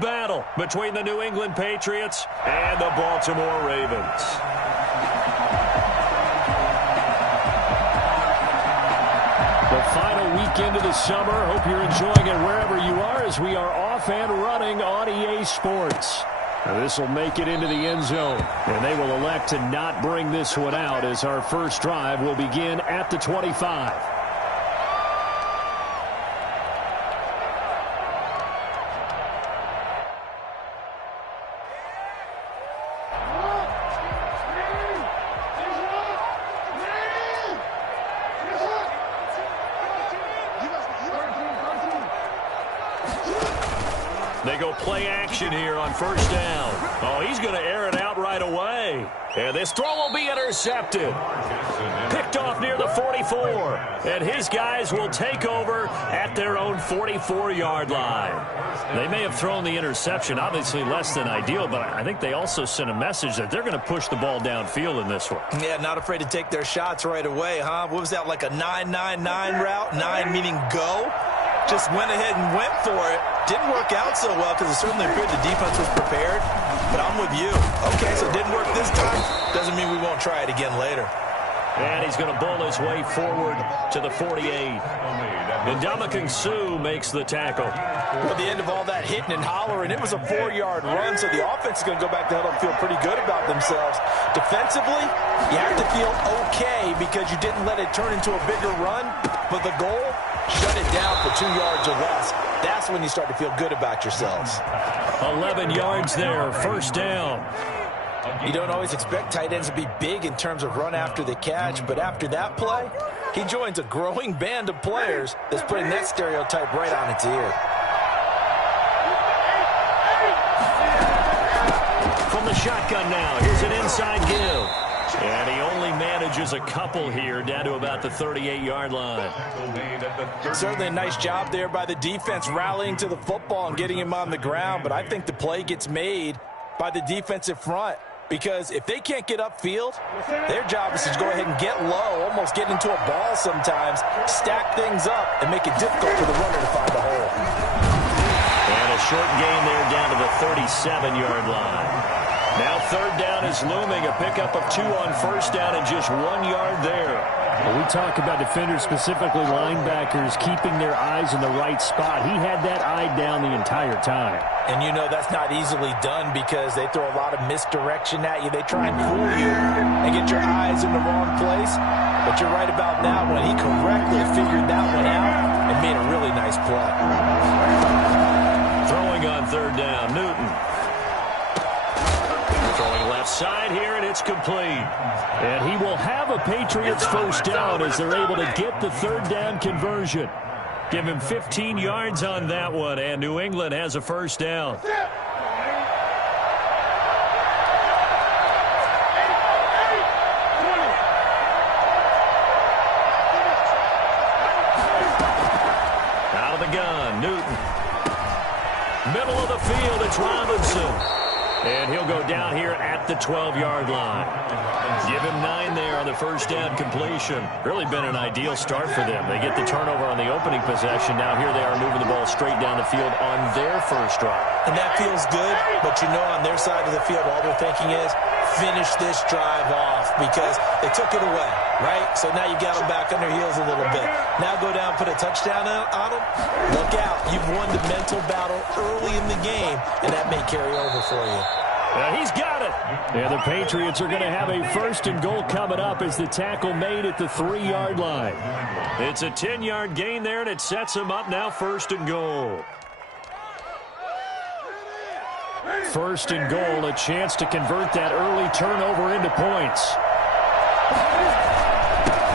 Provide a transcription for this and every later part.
Battle between the New England Patriots and the Baltimore Ravens. The final weekend of the summer. Hope you're enjoying it wherever you are as we are off and running on EA Sports. Now this will make it into the end zone, and they will elect to not bring this one out as our first drive will begin at the 25. They go play action here on first down. Oh, he's going to air it out right away. And this throw will be intercepted. Picked off near the 44. And his guys will take over at their own 44-yard line. They may have thrown the interception, obviously less than ideal, but I think they also sent a message that they're going to push the ball downfield in this one. Yeah, not afraid to take their shots right away, huh? What was that, like a 9-9-9 route? 9 meaning go? Just went ahead and went for it. Didn't work out so well because it certainly appeared the defense was prepared. But I'm with you. Okay, so it didn't work this time. Doesn't mean we won't try it again later. And he's going to bowl his way forward to the 48. And Ndamukong Suh makes the tackle. Well, the end of all that hitting and hollering, it was a 4-yard run, so the offense is going to go back to huddle and feel pretty good about themselves. Defensively, you have to feel okay because you didn't let it turn into a bigger run, but the goal, shut it down for 2 yards or less. That's when you start to feel good about yourselves. 11 yards there, first down. You don't always expect tight ends to be big in terms of run after the catch, but after that play, he joins a growing band of players that's putting that stereotype right on its ear. From the shotgun now, here's an inside give. And he only manages a couple here down to about the 38-yard line. Certainly a nice job there by the defense rallying to the football and getting him on the ground, but I think the play gets made by the defensive front. Because if they can't get upfield, their job is to go ahead and get low, almost get into a ball sometimes, stack things up, and make it difficult for the runner to find a hole. And a short gain there down to the 37-yard line. Now third down is looming, a pickup of 2 on first down and just 1 yard there. Well, we talk about defenders, specifically linebackers, keeping their eyes in the right spot. He had that eye down the entire time. And you know that's not easily done because they throw a lot of misdirection at you. They try and fool you and get your eyes in the wrong place. But you're right about that one. He correctly figured that one out and made a really nice play. Throwing on third down, Newton. Throwing left side here, and it's complete. And he will have a Patriots first down as they're able to get the third down conversion. Give him 15 yards on that one, and New England has a first down. Out of the gun, Newton. Middle of the field, it's Robinson. And he'll go down here at the 12-yard line. Give him 9 there on the first down completion. Really been an ideal start for them. They get the turnover on the opening possession. Now here they are moving the ball straight down the field on their first drive. And that feels good, but you know on their side of the field, all they're thinking is finish this drive off because they took it away, right? So now you got them back on their heels a little bit. Now go down, put a touchdown on them. Look out. You've won the mental battle early in the game, and that may carry over for you. He's got it. And the Patriots are going to have a first and goal coming up as the tackle made at the 3-yard line. It's a 10-yard gain there, and it sets them up now first and goal. First and goal, a chance to convert that early turnover into points.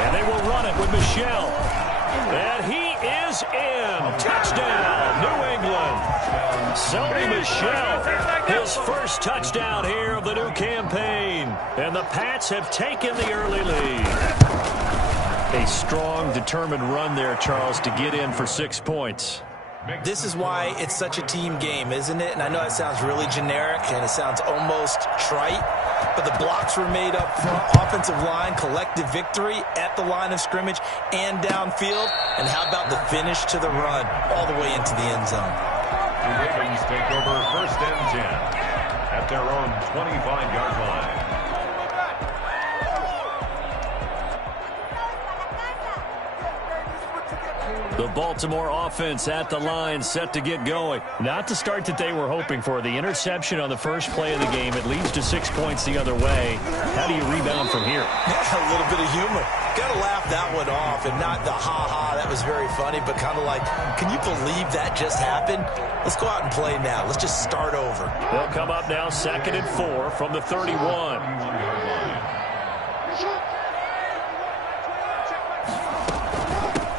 And they will run it with Michel. And he is in. Touchdown, New England. Sony Michel, his first touchdown here of the new campaign. And the Pats have taken the early lead. A strong, determined run there, Charles, to get in for 6 points. This is why it's such a team game, isn't it? And I know that sounds really generic and it sounds almost trite, but the blocks were made up front, offensive line, collective victory at the line of scrimmage and downfield. And how about the finish to the run all the way into the end zone? Ravens take over 1st and 10 at their own 25-yard line. The Baltimore offense at the line, set to get going. Not the start that they were hoping for. The interception on the first play of the game. It leads to 6 points the other way. How do you rebound from here? A little bit of humor. Got to laugh that one off, and not the ha-ha, that was very funny, but kind of like, can you believe that just happened? Let's go out and play now. Let's just start over. They'll come up now 2nd and 4 from the 31.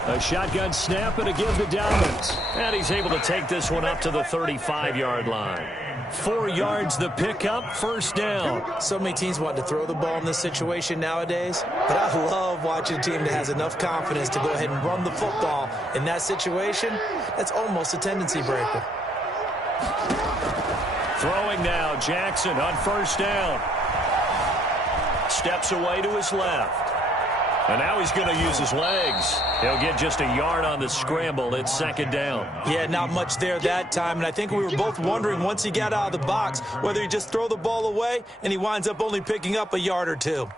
A shotgun snap and a give to Dobbins. And he's able to take this one up to the 35-yard line. 4 yards the pickup, 1st down. So many teams want to throw the ball in this situation nowadays, but I love watching a team that has enough confidence to go ahead and run the football. In that situation, that's almost a tendency breaker. Throwing now, Jackson on 1st down. Steps away to his left. And now he's going to use his legs. He'll get just a yard on the scramble. It's 2nd down. Yeah, not much there that time. And I think we were both wondering once he got out of the box whether he just throw the ball away and he winds up only picking up a yard or two.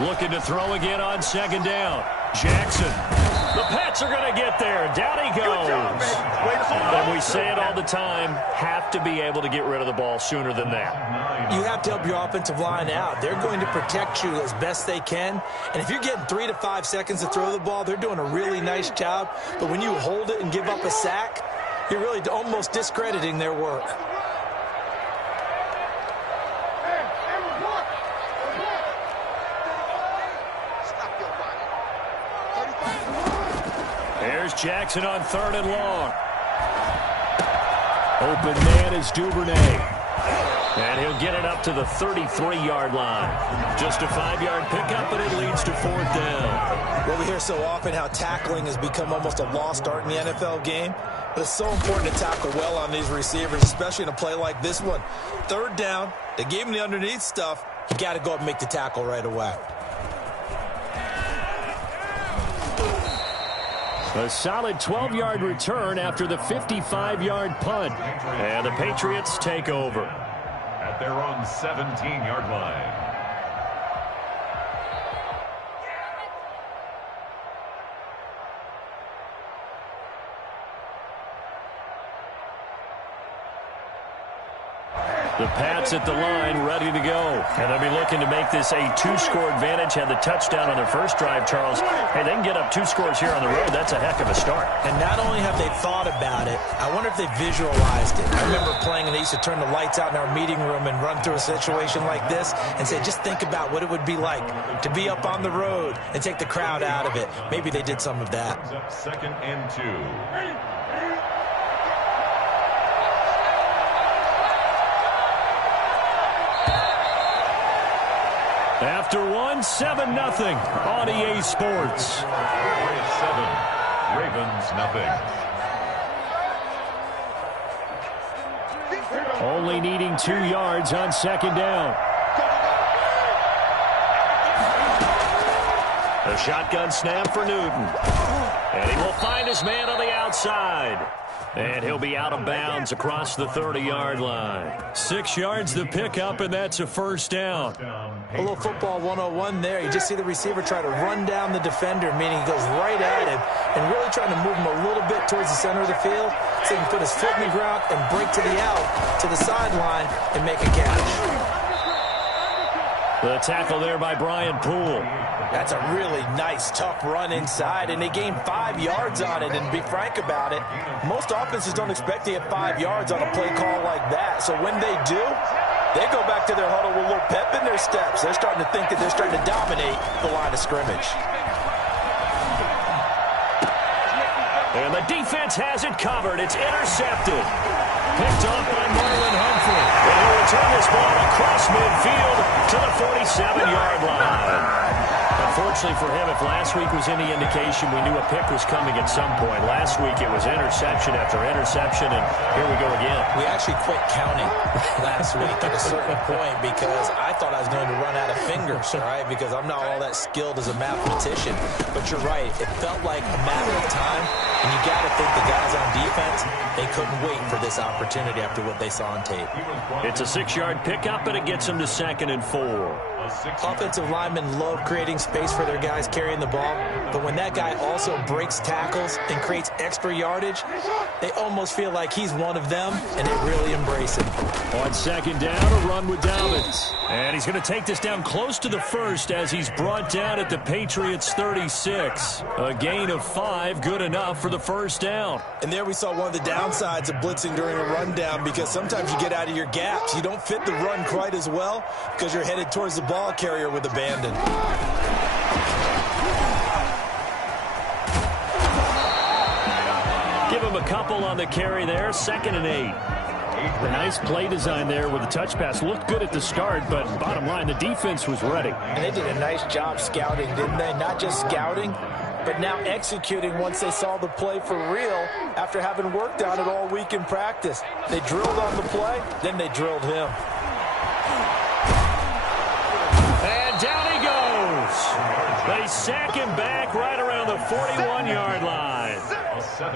Looking to throw again on 2nd down. Jackson. The Pats are going to get there. Down he goes. And we say it all the time, have to be able to get rid of the ball sooner than that. You have to help your offensive line out. They're going to protect you as best they can. And if you're getting 3 to 5 seconds to throw the ball, they're doing a really nice job. But when you hold it and give up a sack, you're really almost discrediting their work. There's Jackson on 3rd and long. Open man is Duvernay. And he'll get it up to the 33-yard line. Just a 5-yard pickup, and it leads to 4th down. Well, we hear so often how tackling has become almost a lost art in the NFL game. But it's so important to tackle well on these receivers, especially in a play like this one. 3rd down, they gave him the underneath stuff. You got to go up and make the tackle right away. A solid 12-yard return after the 55-yard punt. And the Patriots take over. At their own 17-yard line. The Pats at the line, ready to go. And they'll be looking to make this a 2-score advantage. Had the touchdown on their first drive, Charles. Hey, they can get up 2 scores here on the road. That's a heck of a start. And not only have they thought about it, I wonder if they visualized it. I remember playing, and they used to turn the lights out in our meeting room and run through a situation like this and say, just think about what it would be like to be up on the road and take the crowd out of it. Maybe they did some of that. 2nd and 2. After 7-0 on EA Sports. 7, Ravens nothing. Only needing 2 yards on 2nd down. A shotgun snap for Newton. And he will find his man on the outside. And he'll be out of bounds across the 30-yard line. 6 yards the pickup, and that's a 1st down. A little football 101 there. You just see the receiver try to run down the defender, meaning he goes right at him and really trying to move him a little bit towards the center of the field so he can put his foot in the ground and break to the out, to the sideline, and make a catch. The tackle there by Brian Poole. That's a really nice, tough run inside, and they gained 5 yards on it. And to be frank about it, most offenses don't expect to get 5 yards on a play call like that. So when they do, they go back to their huddle with a little pep in their steps. They're starting to think that they're starting to dominate the line of scrimmage. And the defense has it covered. It's intercepted. Picked off by Marlon Humphrey. And he'll return this ball across midfield to the 47-yard line. Unfortunately for him, if last week was any indication, we knew a pick was coming at some point. Last week it was interception after interception, and here we go again. We actually quit counting last week at a certain point because I thought I was going to run out of fingers, all right, because I'm not all that skilled as a mathematician. But you're right. It felt like a matter of time, and you got to think the guys on defense, they couldn't wait for this opportunity after what they saw on tape. It's a 6-yard pickup, and it gets them to 2nd and 4. Offensive linemen love creating space for their guys carrying the ball, but when that guy also breaks tackles and creates extra yardage, they almost feel like he's one of them, and they really embrace him. On 2nd down, a run with Dobbins. And he's going to take this down close to the 1st as he's brought down at the Patriots 36. A gain of 5, good enough for the 1st down. And there we saw one of the downsides of blitzing during a rundown, because sometimes you get out of your gaps. You don't fit the run quite as well because you're headed towards the ball carrier with abandon. Give him a couple on the carry there, 2nd and 8. A nice play design there with the touch pass. Looked good at the start, but bottom line, the defense was ready. And they did a nice job scouting, didn't they? Not just scouting, but now executing once they saw the play for real after having worked on it all week in practice. They drilled on the play, then they drilled him. And down he goes. They sack him back right around the 41-yard line.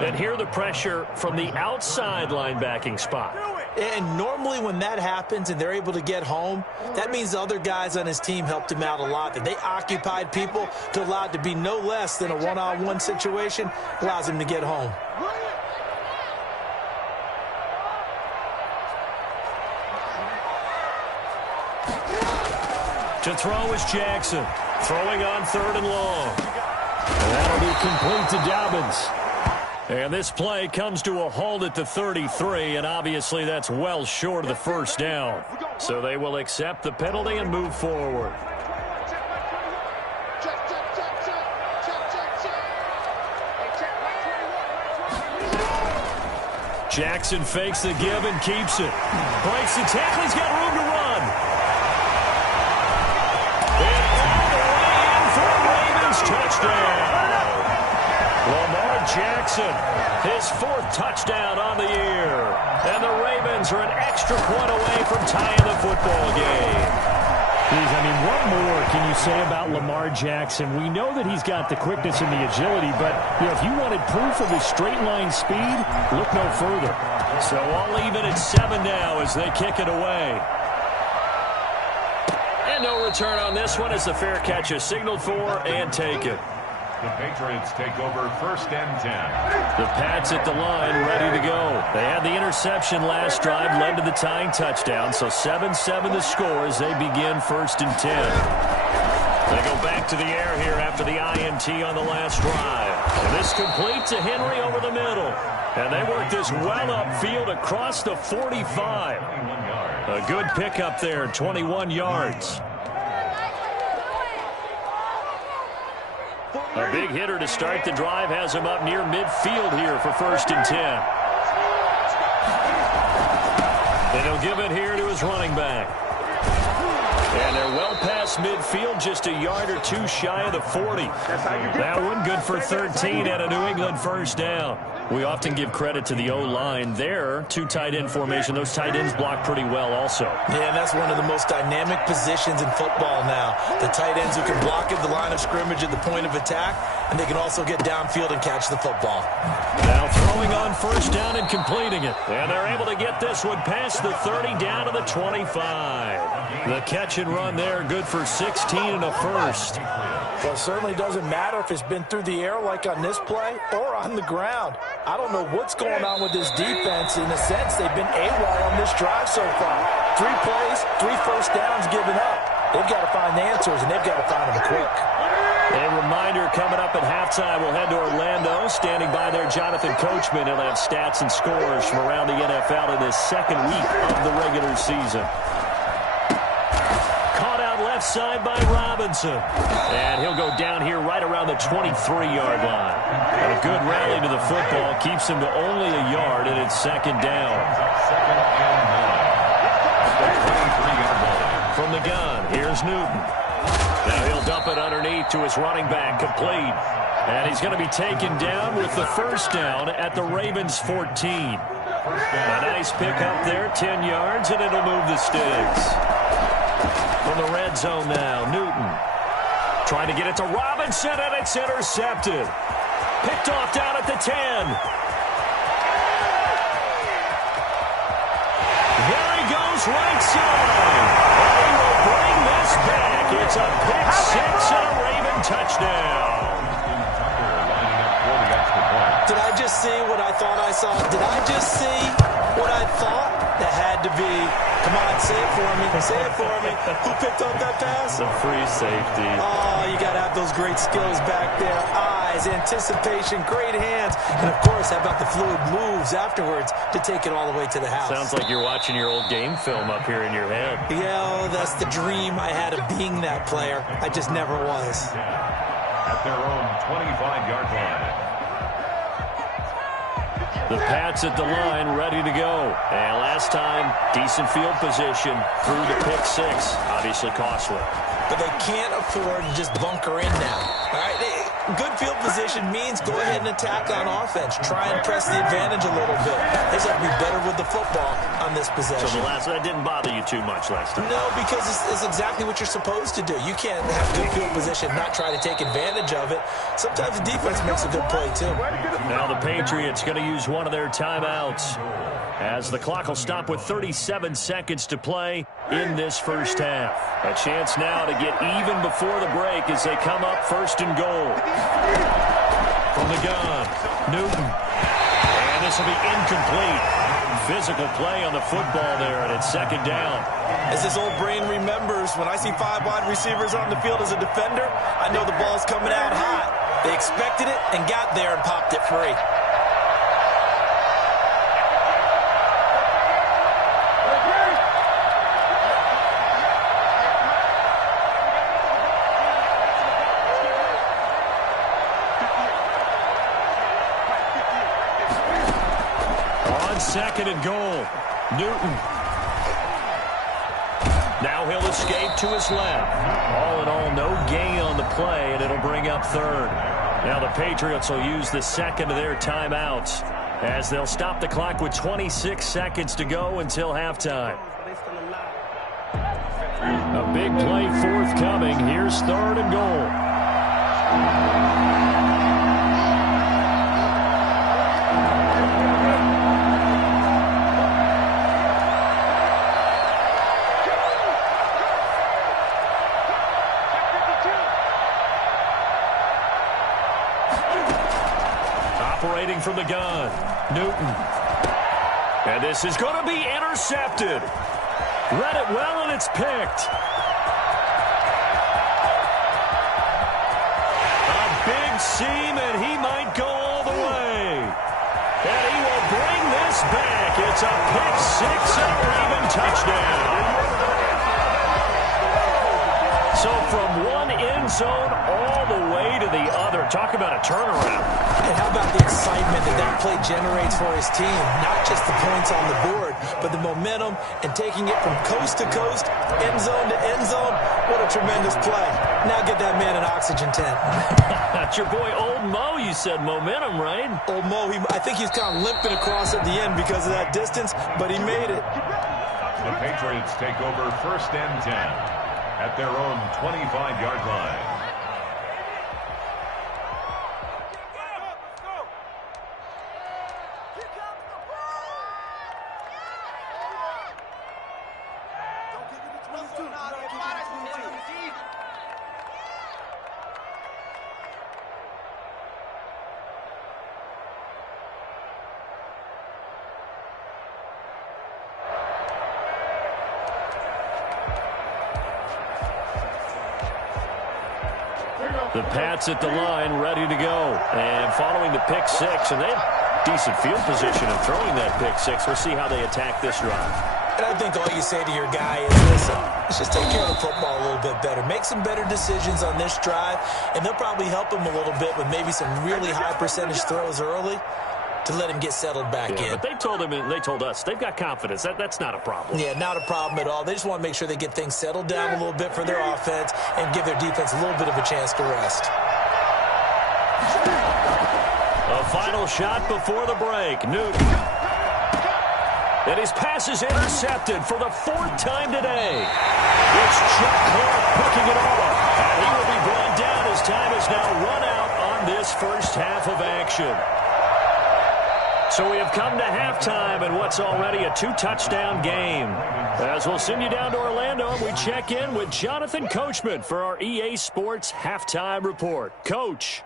And here the pressure from the outside linebacking spot. And normally when that happens and they're able to get home, that means the other guys on his team helped him out a lot. That they occupied people to allow it to be no less than a one-on-one situation, allows him to get home. To throw is Jackson. Throwing on 3rd and long. And that'll be complete to Dobbins. And this play comes to a halt at the 33, and obviously that's well short of the 1st down. So they will accept the penalty and move forward. Jackson fakes the give and keeps it. Breaks the tackle. He's got room to run. And all the way in for a Ravens touchdown. Lamar Jackson, his 4th touchdown on the year. And the Ravens are an extra point away from tying the football game. Please, I mean, what more can you say about Lamar Jackson? We know that he's got the quickness and the agility, but if you wanted proof of his straight-line speed, look no further. So I'll leave it at 7 now as they kick it away. And no return on this one as the fair catch is signaled for and taken. The Patriots take over 1st and 10. The Pats at the line, ready to go. They had the interception last drive, led to the tying touchdown, so 7-7 the score as they begin 1st and 10. They go back to the air here after the INT on the last drive. And this complete to Henry over the middle. And they work this well upfield across the 45. A good pickup there, 21 yards. A big hitter to start the drive has him up near midfield here for 1st and 10. And he'll give it here to his running back. And they're well past midfield, just a yard or 2 shy of the 40. That one good for 13 and a New England 1st down. We often give credit to the O-line there. 2 tight end formation. Those tight ends block pretty well also. Yeah, and that's one of the most dynamic positions in football now. The tight ends who can block at the line of scrimmage at the point of attack, and they can also get downfield and catch the football. Now throwing on 1st down and completing it. And they're able to get this one past the 30 down to the 25. The catch and run there, good for 16 and a 1st. Well, it certainly doesn't matter if it's been through the air like on this play or on the ground. I don't know what's going on with this defense. In a sense, they've been AWOL on this drive so far. 3 plays, 3 1st downs given up. They've got to find answers, and they've got to find them quick. A reminder coming up at halftime, we'll head to Orlando. Standing by there, Jonathan Coachman. He'll have stats and scores from around the NFL in his 2nd week of the regular season. Caught out left side by Robinson. And he'll go down here right around the 23-yard line. And a good rally to the football keeps him to only a yard, and it's 2nd down. 2nd and 9. From the gun, here's Newton. Now he'll dump it underneath to his running back, complete. And he's going to be taken down with the first down at the Ravens' 14. A nice pickup there, 10 yards, and it'll move the sticks. From the red zone now, Newton trying to get it to Robinson, and it's intercepted. Picked off down at the 10. There he goes, right side. And he will bring this back. It's a pick six and a Raven touchdown. Did I just see what I thought I saw? Did I just see what I thought? That had to be. Come on, say it for me. Say it for me. Who picked up that pass? The free safety. Oh, you got to have those great skills back there. Eyes, anticipation, great hands. And, of course, how about the fluid moves afterwards to take it all the way to the house? Sounds like you're watching your old game film up here in your head. Yeah, that's the dream I had of being that player. I just never was. At their own 25-yard line. The Pats at the line, ready to go. And last time, decent field position through the pick six. Obviously costly. But they can't afford to just bunker in now. All right, good field position means go ahead and attack on offense. Try and press the advantage a little bit. They just have to be better with the football on this possession. So that didn't bother you too much last time? No, because it's exactly what you're supposed to do. You can't have good field position, not try to take advantage of it. Sometimes the defense makes a good play, too. Now the Patriots going to use one of their timeouts as the clock will stop with 37 seconds to play in this first half. A chance now to get even before the break as they come up first and goal. From the gun, Newton. And this will be incomplete. Physical play on the football there, and it's second down. As this old brain remembers, when I see 5 wide receivers on the field as a defender, I know the ball's coming out hot. They expected it and got there and popped it free. Second and goal. Newton. Now he'll escape to his left. All in all, no gain on the play, and it'll bring up third. Now the Patriots will use the second of their timeouts as they'll stop the clock with 26 seconds to go until halftime. A big play forthcoming. Here's third and goal. Operating from the gun, Newton. And this is going to be intercepted. Read it well, and it's picked. A big seam, and he might go all the way. And he will bring this back. It's a pick six and a Raven touchdown. So from one end zone all the way to the other. Talk about a turnaround. And how about the excitement that play generates for his team? Not just the points on the board, but the momentum and taking it from coast to coast, end zone to end zone. What a tremendous play. Now get that man an oxygen tent. That's your boy Old Mo. You said momentum, right? Old Mo, I think he's kind of limping across at the end because of that distance, but he made it. The Patriots take over first and 10 at their own 25-yard line. The Pats at the line, ready to go. And following the pick six, and they have decent field position in throwing that pick six. We'll see how they attack this drive. And I think all you say to your guy is, listen, let's just take care of the football a little bit better. Make some better decisions on this drive, and they'll probably help him a little bit with maybe some really high percentage throws early. to let him get settled back in. But they told us they've got confidence. That's not a problem. Yeah, not a problem at all. They just want to make sure they get things settled down a little bit for their offense and give their defense a little bit of a chance to rest. A final shot before the break. Newton. And his pass is intercepted for the 4th time today. It's Chuck Clark picking it off. And he will be brought down as time is now run out on this first half of action. So we have come to halftime in what's already a 2-touchdown game. As we'll send you down to Orlando, and we check in with Jonathan Coachman for our EA Sports Halftime Report. Coach.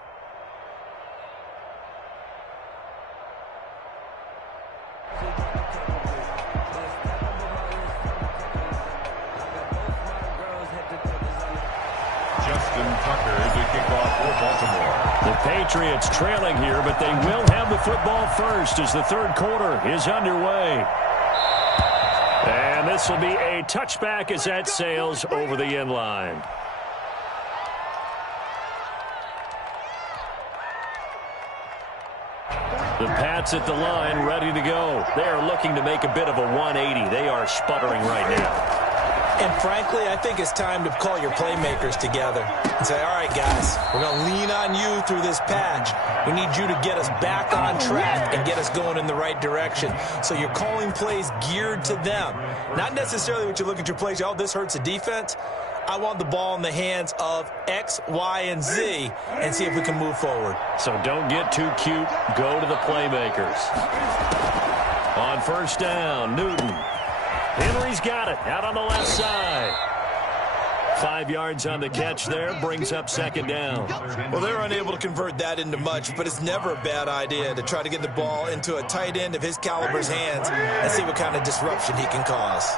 The Patriots trailing here, but they will have the football first as the third quarter is underway. And this will be a touchback as that sails over the end line. The Pats at the line ready to go. They are looking to make a bit of a 180. They are sputtering right now. And frankly, I think it's time to call your playmakers together and say, all right, guys, we're going to lean on you through this patch. We need you to get us back on track and get us going in the right direction. So you're calling plays geared to them. Not necessarily what you look at your plays, oh, this hurts the defense. I want the ball in the hands of X, Y, and Z and see if we can move forward. So don't get too cute. Go to the playmakers. On first down, Newton. Henry's got it out on the left side. 5 yards on the catch there, brings up second down. Well, they're unable to convert that into much, but it's never a bad idea to try to get the ball into a tight end of his caliber's hands and see what kind of disruption he can cause.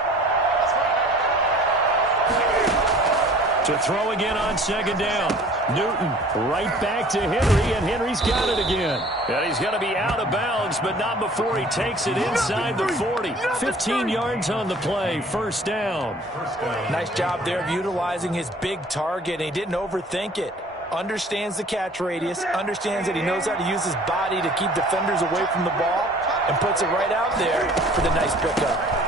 To throw again on second down. Newton right back to Henry, and Henry's got it again. And he's going to be out of bounds, but not before he takes it inside the 40. 15 yards on the play, first down. Nice job there of utilizing his big target. He didn't overthink it. Understands the catch radius, understands that he knows how to use his body to keep defenders away from the ball, and puts it right out there for the nice pickup.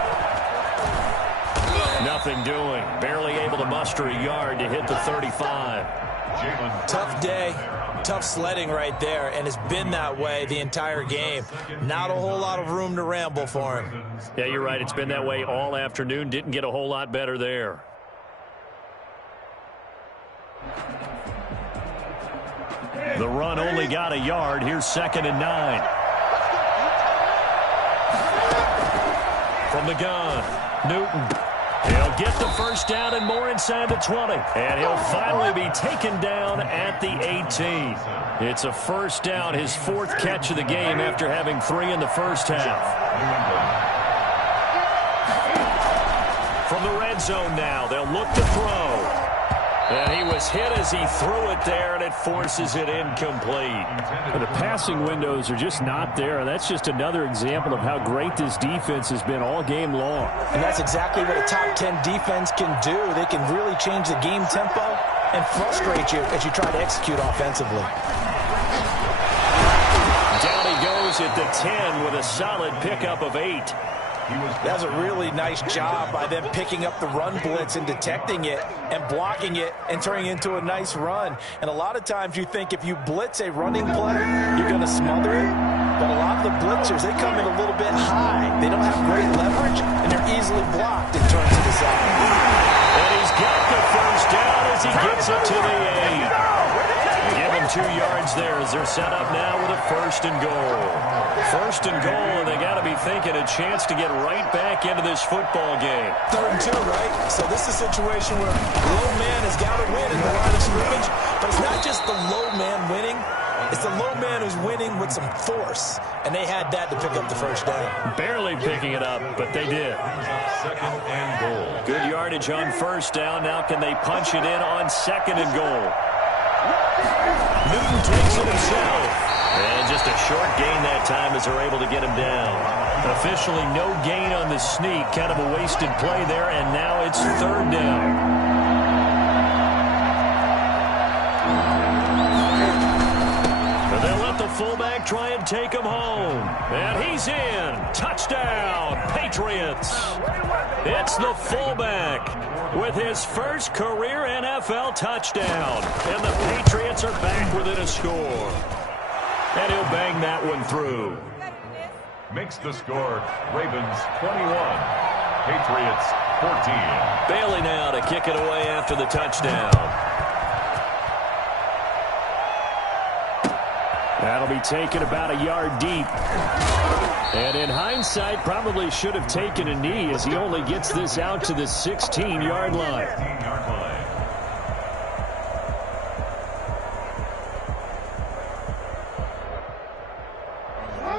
Nothing doing. Barely able to muster a yard to hit the 35. Tough day, tough sledding right there, and it's been that way the entire game. Not a whole lot of room to ramble for him. Yeah, you're right. It's been that way all afternoon. Didn't get a whole lot better there. The run only got a yard. Here's 2nd and 9. From the gun, Newton. He'll get the first down and more inside the 20. And he'll finally be taken down at the 18. It's a first down, his 4th catch of the game after having 3 in the first half. From the red zone now, they'll look to throw. And he was hit as he threw it there, and it forces it incomplete. The passing windows are just not there. That's just another example of how great this defense has been all game long. And that's exactly what a top 10 defense can do. They can really change the game tempo and frustrate you as you try to execute offensively. Down he goes at the 10 with a solid pickup of 8. That was a really nice job by them picking up the run blitz and detecting it and blocking it and turning it into a nice run. And a lot of times you think if you blitz a running play, you're going to smother it. But a lot of the blitzers, they come in a little bit high. They don't have great leverage, and they're easily blocked and turned to the side. And he's got the first down as he gets it to the 8. Give him 2 yards there as they're set up now with a 1st and goal. 1st and goal, and they got to be thinking a chance to get right back into this football game. 3rd and 2, right? So this is a situation where the low man has got to win in the line of scrimmage, but it's not just the low man winning. It's the low man who's winning with some force, and they had that to pick up the first down. Barely picking it up, but they did. 2nd and goal. Good yardage on first down. Now can they punch it in on 2nd and goal? Newton takes it himself. And just a short gain that time as they're able to get him down. Officially no gain on the sneak. Kind of a wasted play there, and now it's 3rd down. They'll let the fullback try and take him home. And he's in. Touchdown, Patriots. It's the fullback with his first career NFL touchdown. And the Patriots are back within a score. And he'll bang that one through. Makes the score Ravens 21, Patriots 14. Bailey now to kick it away after the touchdown. That'll be taken about a yard deep. And in hindsight, probably should have taken a knee as he only gets this out to the 16-yard line.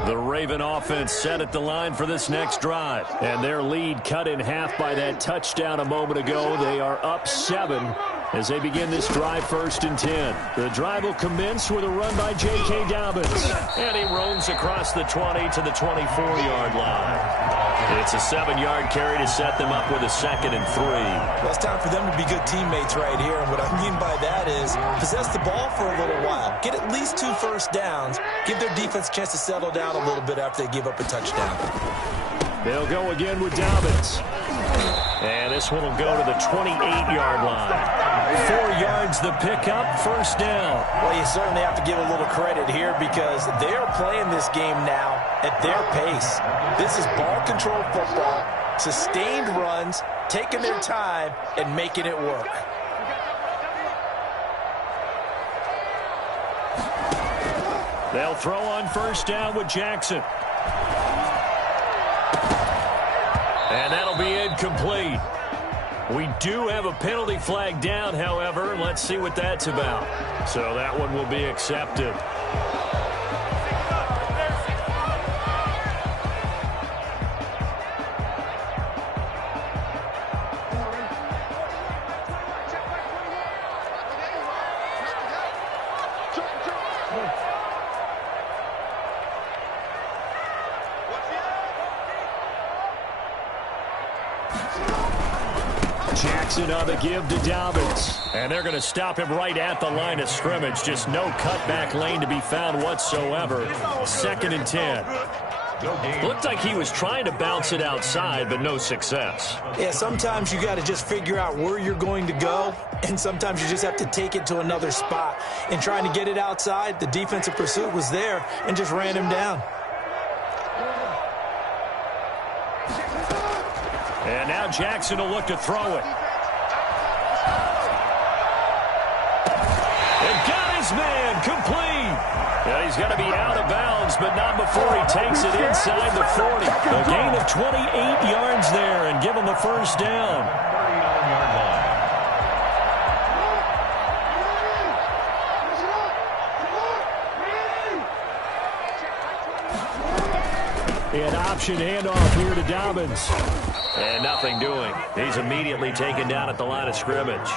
The Raven offense set at the line for this next drive. And their lead cut in half by that touchdown a moment ago. They are up 7 as they begin this drive 1st and 10. The drive will commence with a run by J.K. Dobbins. And he roams across the 20 to the 24-yard line. It's a 7-yard carry to set them up with a 2nd and 3. Well, it's time for them to be good teammates right here. And what I mean by that is possess the ball for a little while. Get at least 2 first downs. Give their defense a chance to settle down a little bit after they give up a touchdown. They'll go again with Dobbins. And this one will go to the 28-yard line. 4 yards the pickup, 1st down. Well, you certainly have to give a little credit here because they are playing this game now at their pace. This is ball control football, sustained runs, taking their time, and making it work. They'll throw on 1st down with Jackson. And that'll be incomplete. We do have a penalty flag down, however. Let's see what that's about. So that one will be accepted. Jackson on the give to Dobbins. And they're going to stop him right at the line of scrimmage. Just no cutback lane to be found whatsoever. 2nd and 10. Looked like he was trying to bounce it outside, but no success. Yeah, sometimes you got to just figure out where you're going to go, and sometimes you just have to take it to another spot. And trying to get it outside, the defensive pursuit was there and just ran him down. And now Jackson will look to throw it. And got his man complete. Yeah, he's going to be out of bounds, but not before he takes it inside the 40. A gain of 28 yards there and give him the 1st down. 39-yard line. An option handoff here to Dobbins. And nothing doing. He's immediately taken down at the line of scrimmage.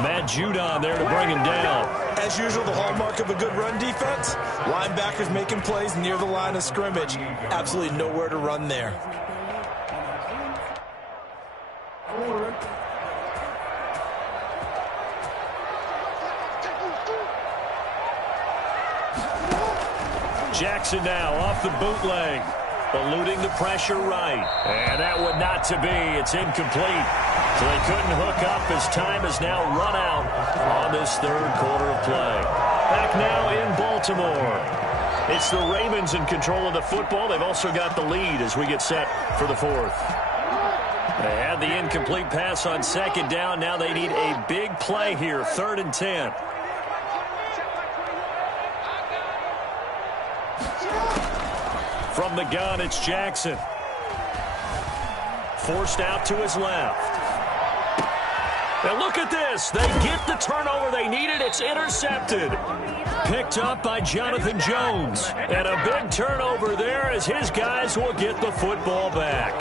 Matt Judon there to bring him down. As usual, the hallmark of a good run defense, linebackers making plays near the line of scrimmage. Absolutely nowhere to run there. Jackson now off the bootleg. Eluding the pressure right. And that would not to be. It's incomplete. So they couldn't hook up as time has now run out on this 3rd quarter of play. Back now in Baltimore. It's the Ravens in control of the football. They've also got the lead as we get set for the 4th. They had the incomplete pass on 2nd down. Now they need a big play here. 3rd and 10. From the gun, it's Jackson. Forced out to his left. And look at this. They get the turnover they needed. It's intercepted. Picked up by Jonathan Jones. And a big turnover there as his guys will get the football back.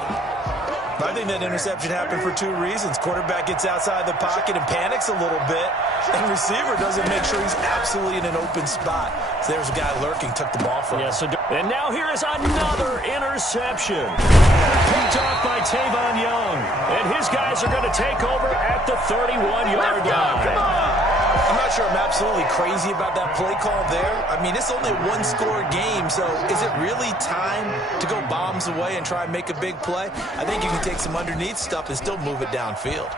I think that interception happened for 2 reasons. Quarterback gets outside the pocket and panics a little bit. And receiver doesn't make sure he's absolutely in an open spot. So there's a guy lurking, took the ball from him. Yes, and now here is another interception. Picked off by Tavon Young. And his guys are going to take over at the 31-yard line. I'm not sure I'm absolutely crazy about that play call there. I mean, it's only a one-score game, so is it really time to go bombs away and try and make a big play? I think you can take some underneath stuff and still move it downfield.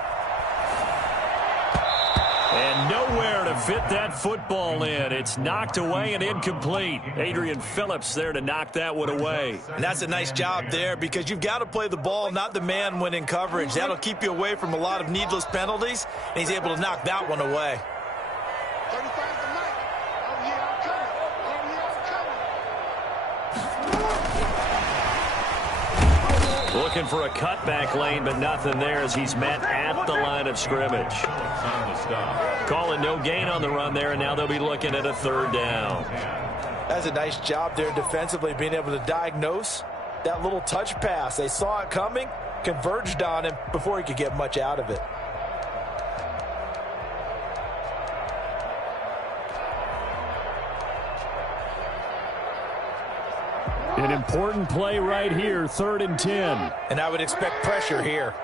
And nowhere to fit that football in. It's knocked away and incomplete. Adrian Phillips there to knock that one away. And that's a nice job there because you've got to play the ball, not the man when in coverage. That'll keep you away from a lot of needless penalties, and he's able to knock that one away. Looking for a cutback lane, but nothing there as he's met at the line of scrimmage. Calling no gain on the run there, and now they'll be looking at a third down. That's a nice job there defensively, being able to diagnose that little touch pass. They saw it coming, converged on him before he could get much out of it. An important play right here, 3rd and 10. And I would expect pressure here.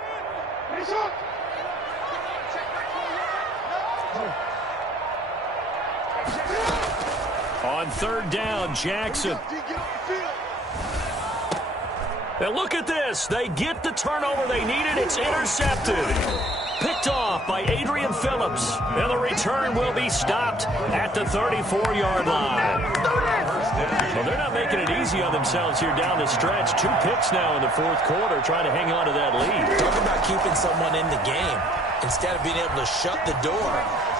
On 3rd down, Jackson. And look at this. They get the turnover they needed. It's intercepted. Picked off by Adrian Phillips. And the return will be stopped at the 34-yard line. Well, they're not making it easy on themselves here down the stretch. 2 picks now in the 4th quarter, trying to hang on to that lead. Talk about keeping someone in the game. Instead of being able to shut the door,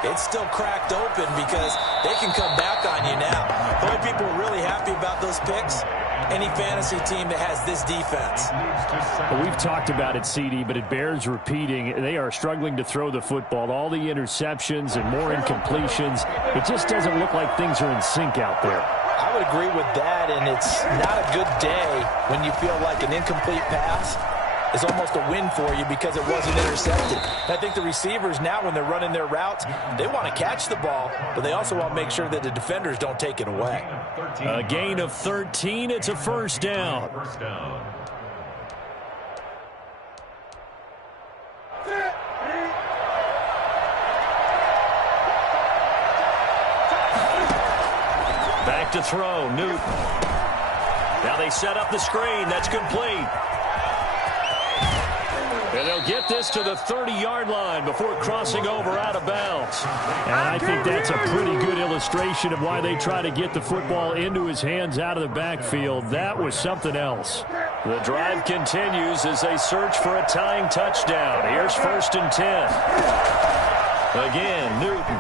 it's still cracked open because they can come back on you now. The only people are really happy about those picks, any fantasy team that has this defense. Well, we've talked about it, CD, but it bears repeating. They are struggling to throw the football. All the interceptions and more incompletions. It just doesn't look like things are in sync out there. I would agree with that, and it's not a good day when you feel like an incomplete pass is almost a win for you because it wasn't intercepted. And I think the receivers now, when they're running their routes, they want to catch the ball, but they also want to make sure that the defenders don't take it away. A gain of 13. It's a 1st down. Back to throw, Newton. Now they set up the screen. That's complete. And they'll get this to the 30-yard line before crossing over out of bounds. And I think that's a pretty good illustration of why they try to get the football into his hands out of the backfield. That was something else. The drive continues as they search for a tying touchdown. Here's 1st and 10. Again, Newton.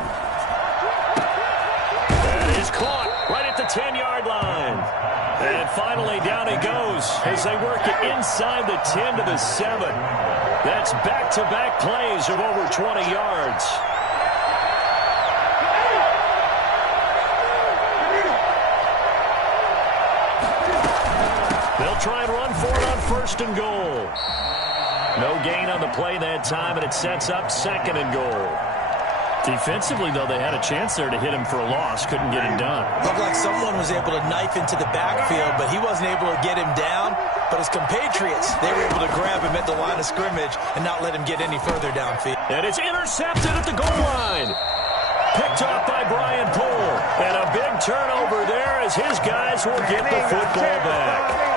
That is caught right at the 10-yard line. And finally, down he goes as they work it inside the 10 to the 7. That's back-to-back plays of over 20 yards. They'll try and run for it on 1st and goal. No gain on the play that time, and it sets up 2nd and goal. Defensively, though, they had a chance there to hit him for a loss. Couldn't get him done. Looked like someone was able to knife into the backfield, but he wasn't able to get him down. But his compatriots, they were able to grab him at the line of scrimmage and not let him get any further downfield. And it's intercepted at the goal line. Picked off by Brian Poole. And a big turnover there as his guys will get the football back.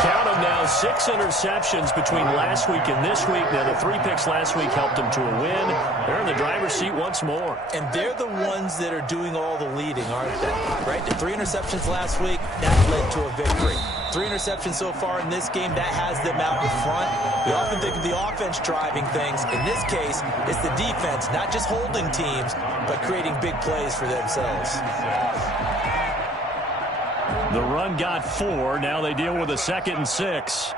Count them now, 6 interceptions between last week and this week. Now, the 3 picks last week helped them to a win. They're in the driver's seat once more. And they're the ones that are doing all the leading, aren't they? Right? The 3 interceptions last week, that led to a victory. 3 interceptions so far in this game, that has them out in front. We often think of the offense driving things. In this case, it's the defense, not just holding teams, but creating big plays for themselves. The run got 4. Now they deal with a 2nd and 6.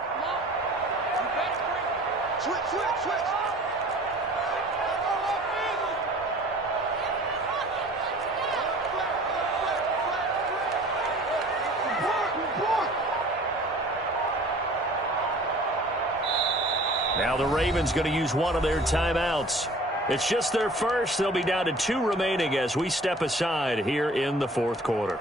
Now the Ravens going to use one of their timeouts. It's just their first. They'll be down to 2 remaining as we step aside here in the 4th quarter.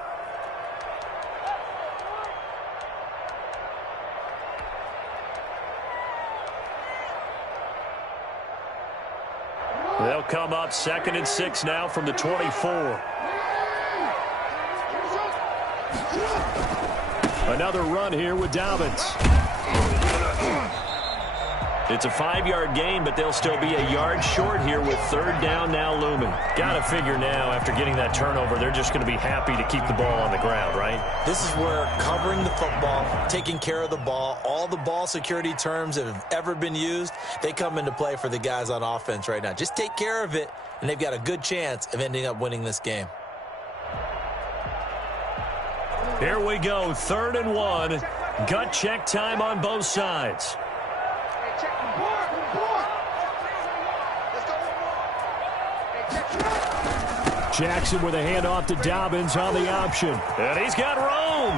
They'll come up 2nd and 6 now from the 24. Another run here with Dobbins. It's a 5-yard gain, but they'll still be a yard short here with 3rd down now looming. Got to figure now, after getting that turnover, they're just going to be happy to keep the ball on the ground, right? This is where covering the football, taking care of the ball, all the ball security terms that have ever been used, they come into play for the guys on offense right now. Just take care of it, and they've got a good chance of ending up winning this game. Here we go, 3rd and 1. Gut check time on both sides. Jackson with a handoff to Dobbins on the option. And he's got room.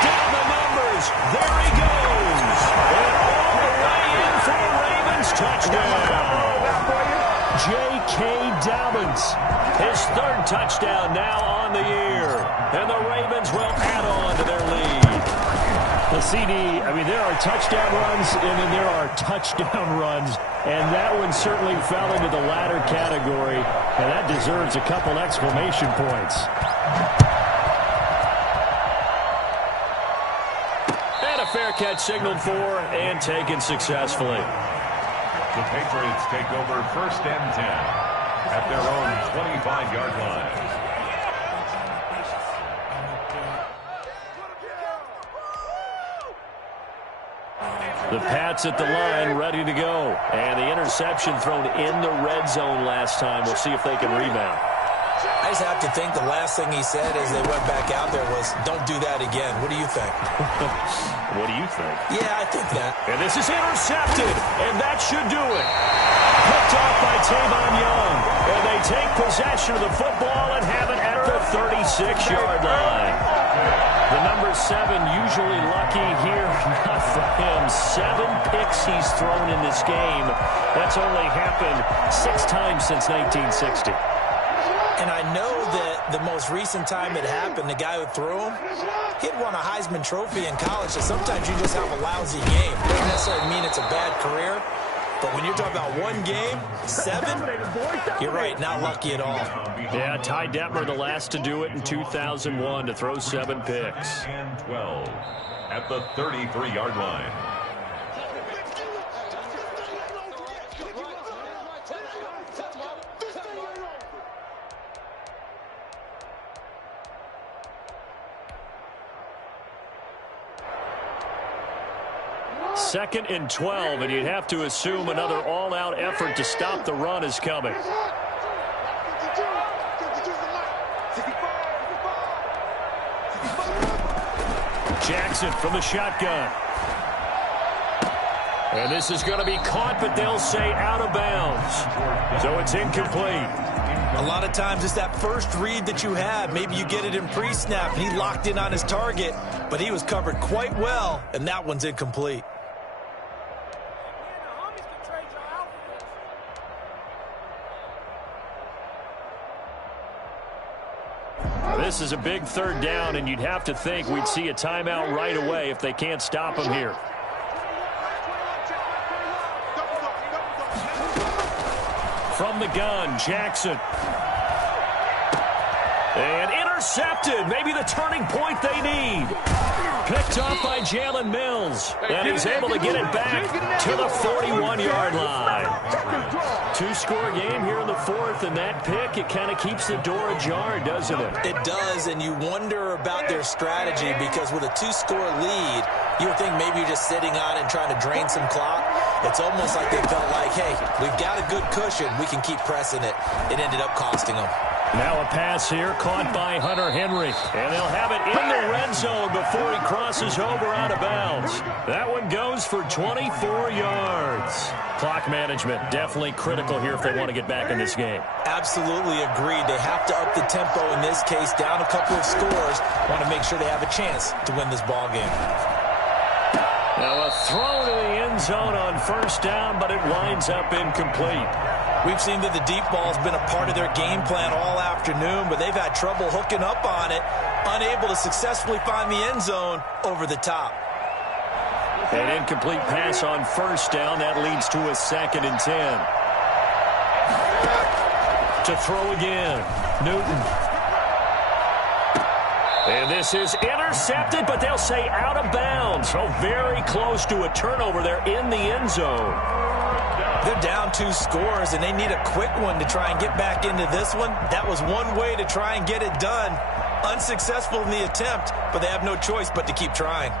Down the numbers. There he goes. And all the way in for a Ravens touchdown. J.K. Dobbins. His 3rd touchdown now on the year. And the Ravens will add on to their lead. The CD, I mean, there are touchdown runs, and then there are touchdown runs, and that one certainly fell into the latter category, and that deserves a couple exclamation points. And a fair catch signaled for and taken successfully. The Patriots take over 1st and 10 at their own 25-yard line. The Pats at the line, ready to go. And the interception thrown in the red zone last time. We'll see if they can rebound. I just have to think the last thing he said as they went back out there was, don't do that again. What do you think? What do you think? Yeah, I think that. And this is intercepted, and that should do it. Picked off by Tavon Young. And they take possession of the football and have it at the 36-yard line. The number 7 usually lucky here. Not for him. 7 picks he's thrown in this game. That's only happened 6 times since 1960. And I know that the most recent time it happened, the guy who threw him, he'd won a Heisman Trophy in college, so sometimes you just have a lousy game. Doesn't necessarily mean it's a bad career, but when you're talking about one game, 7, you're right, not lucky at all. Yeah, Ty Detmer, the last to do it in 2001, to throw 7 picks. And 12 at the 33-yard line. Second and 12, and you'd have to assume another all-out effort to stop the run is coming. Jackson from the shotgun. And this is going to be caught, but they'll say out of bounds. So it's incomplete. A lot of times it's that first read that you have. Maybe you get it in pre-snap, and he locked in on his target, but he was covered quite well, and that one's incomplete. This is a big 3rd down, and you'd have to think we'd see a timeout right away if they can't stop him here. From the gun, Jackson. And intercepted. Maybe the turning point they need. Picked off by Jalen Mills. And he's able to get it back to the 41-yard line. 2-score game here in the 4th, and that pick, it kind of keeps the door ajar, doesn't it? It does, and you wonder about their strategy because with a 2-score lead, you would think maybe you're just sitting on it and trying to drain some clock. It's almost like they felt like, hey, we've got a good cushion. We can keep pressing it. It ended up costing them. Now a pass here caught by Hunter Henry. And they'll have it in the red zone before he crosses over out of bounds. That one goes for 24 yards. Clock management definitely critical here if they want to get back in this game. Absolutely agreed. They have to up the tempo in this case, down a couple of scores. Want to make sure they have a chance to win this ball game. Now a throw to the end zone on 1st down, but it winds up incomplete. We've seen that the deep ball's been a part of their game plan all afternoon, but they've had trouble hooking up on it, unable to successfully find the end zone over the top. An incomplete pass on first down. That leads to a 2nd and 10. To throw again, Newton. And this is intercepted, but they'll say out of bounds. So very close to a turnover there in the end zone. They're down 2 scores, and they need a quick one to try and get back into this one. That was one way to try and get it done. Unsuccessful in the attempt, but they have no choice but to keep trying.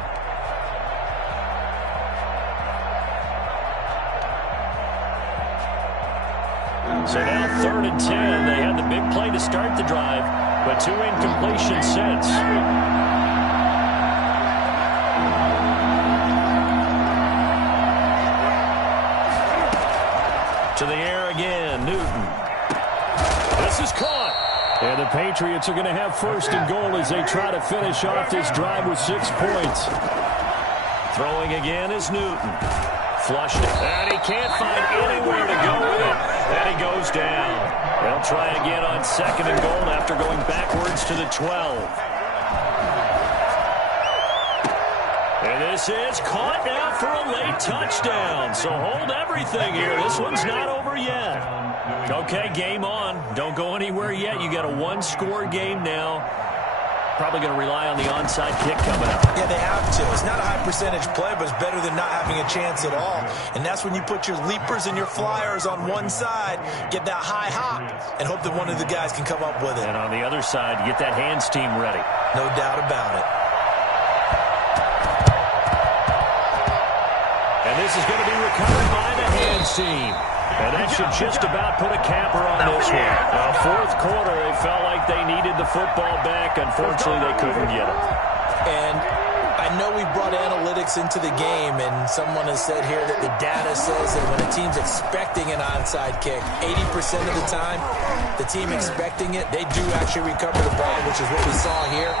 So now 3rd and 10. They had the big play to start the drive, but 2 incompletions since. To the air again, Newton. This is caught. And the Patriots are going to have 1st and goal as they try to finish off this drive with 6 points. Throwing again is Newton. Flushed it. And he can't find anywhere to go with it. And he goes down. They'll try again on 2nd and goal after going backwards to the 12. And this is caught now for a late touchdown. So hold everything here. This one's not over yet. Okay, game on. Don't go anywhere yet. You got a 1-score game now. Probably going to rely on the onside kick coming up. Yeah, they have to. It's not a high percentage play, but it's better than not having a chance at all. And that's when you put your leapers and your flyers on one side, get that high hop, and hope that one of the guys can come up with it. And on the other side, get that hands team ready. No doubt about it. And this is going to be recovered by the hands team. And that should just about put a capper on this one. Now, 4th quarter, they felt like they needed the football back. Unfortunately, they couldn't get it. And I know we brought analytics into the game, and someone has said here that the data says that when a team's expecting an onside kick, 80% of the time, the team expecting it, they do actually recover the ball, which is what we saw here.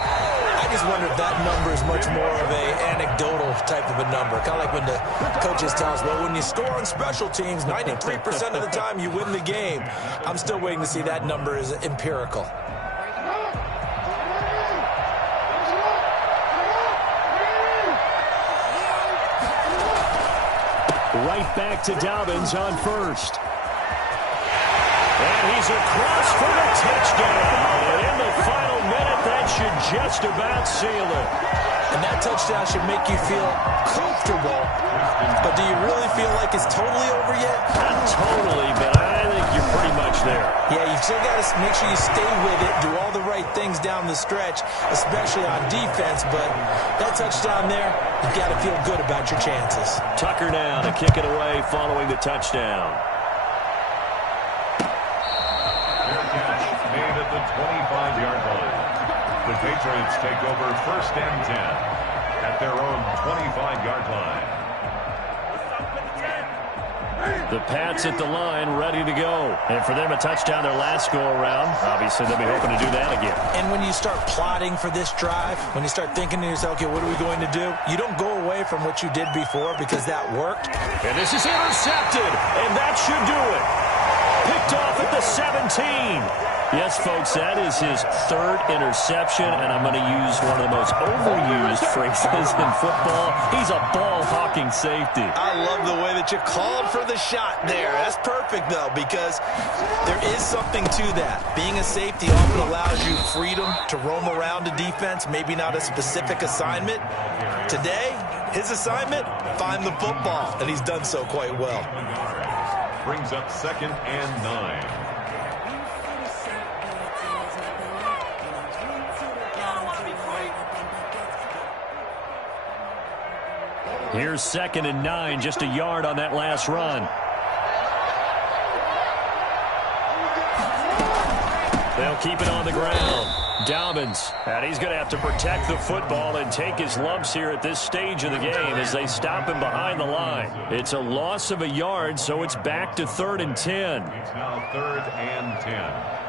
I just wonder if that number is much more of a anecdotal type of a number. Kind of like when the coaches tell us, well, when you score on special teams, 93% of the time you win the game. I'm still waiting to see that number is empirical. Right back to Dobbins on 1st. And he's across for the touchdown. And in the final minute, that should just about seal it. And that touchdown should make you feel comfortable. But do you really feel like it's totally over yet? Not totally, but I think you're pretty much there. Yeah, you still got to make sure you stay with it, do all the right things down the stretch, especially on defense. But that touchdown there, you've got to feel good about your chances. Tucker now to kick it away following the touchdown. Made at the 25-yard line. The Patriots take over 1st and 10 at their own 25-yard line. The Pats at the line, ready to go. And for them, a touchdown their last go-around. Obviously, they'll be hoping to do that again. And when you start plotting for this drive, when you start thinking to yourself, okay, what are we going to do? You don't go away from what you did before because that worked. And this is intercepted, and that should do it. Picked off at the 17. Yes, folks, that is his 3rd interception, and I'm going to use one of the most overused phrases in football. He's a ball-hawking safety. I love the way that you called for the shot there. That's perfect, though, because there is something to that. Being a safety often allows you freedom to roam around a defense, maybe not a specific assignment. Today, his assignment, find the football, and he's done so quite well. Brings up 2nd and 9. Here's 2nd and 9, just a yard on that last run. They'll keep it on the ground. Dobbins, and he's going to have to protect the football and take his lumps here at this stage of the game as they stop him behind the line. It's a loss of a yard, so it's back to 3rd and 10. It's now 3rd and 10.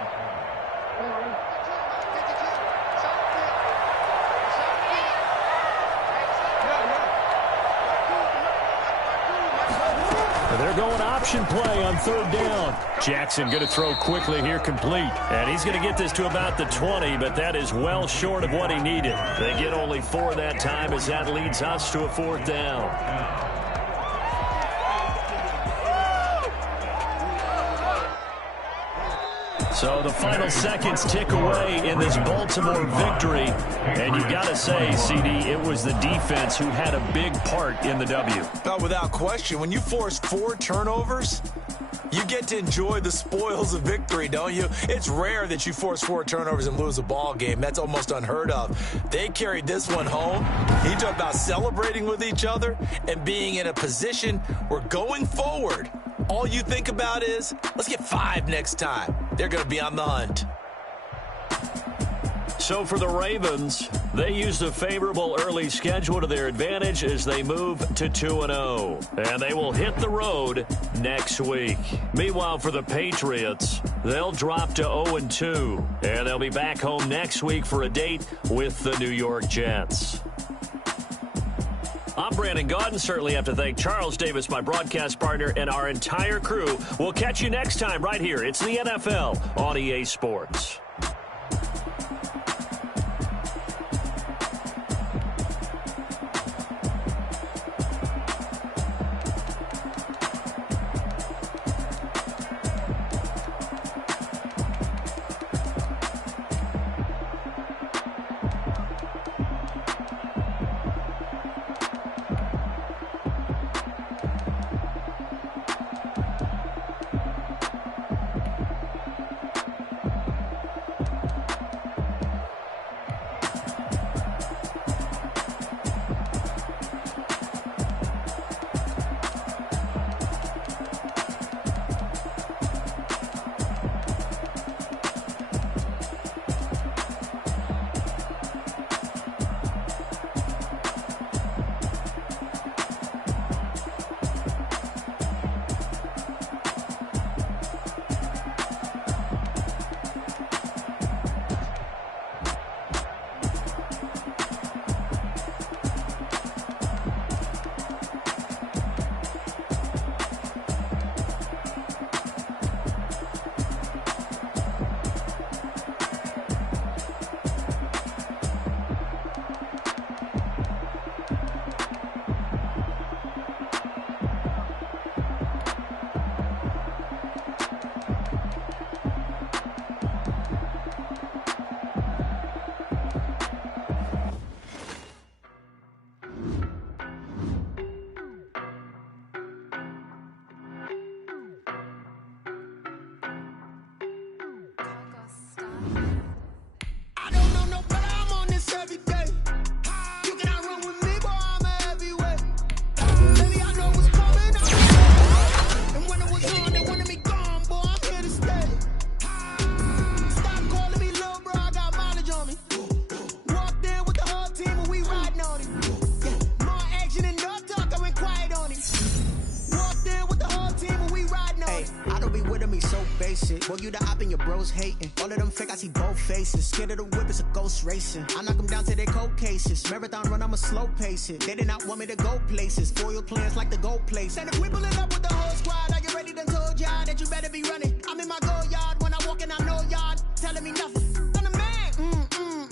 They're going option play on third down. Jackson going to throw quickly here, complete. And he's going to get this to about the 20, but that is well short of what he needed. They get only 4 that time as that leads us to a 4th down. So the final seconds tick away in this Baltimore victory. And you've got to say, CD, it was the defense who had a big part in the W. Well, without question, when you force 4 turnovers, you get to enjoy the spoils of victory, don't you? It's rare that you force 4 turnovers and lose a ball game. That's almost unheard of. They carried this one home. You talk about celebrating with each other and being in a position where going forward, all you think about is, let's get 5 next time. They're going to be on the hunt. So for the Ravens, they used a favorable early schedule to their advantage as they move to 2-0. And they will hit the road next week. Meanwhile, for the Patriots, they'll drop to 0-2. And they'll be back home next week for a date with the New York Jets. I'm Brandon Gaudin. Certainly have to thank Charles Davis, my broadcast partner, and our entire crew. We'll catch you next time right here. It's the NFL on EA Sports. Boy, you the op and your bros hating. All of them fake, I see both faces. Scared of the whip, it's a ghost racing. I knock them down to their cold cases. Marathon run, I'ma slow pace it. They did not want me to go places. Foil plans like the gold place. And if we pulling up with the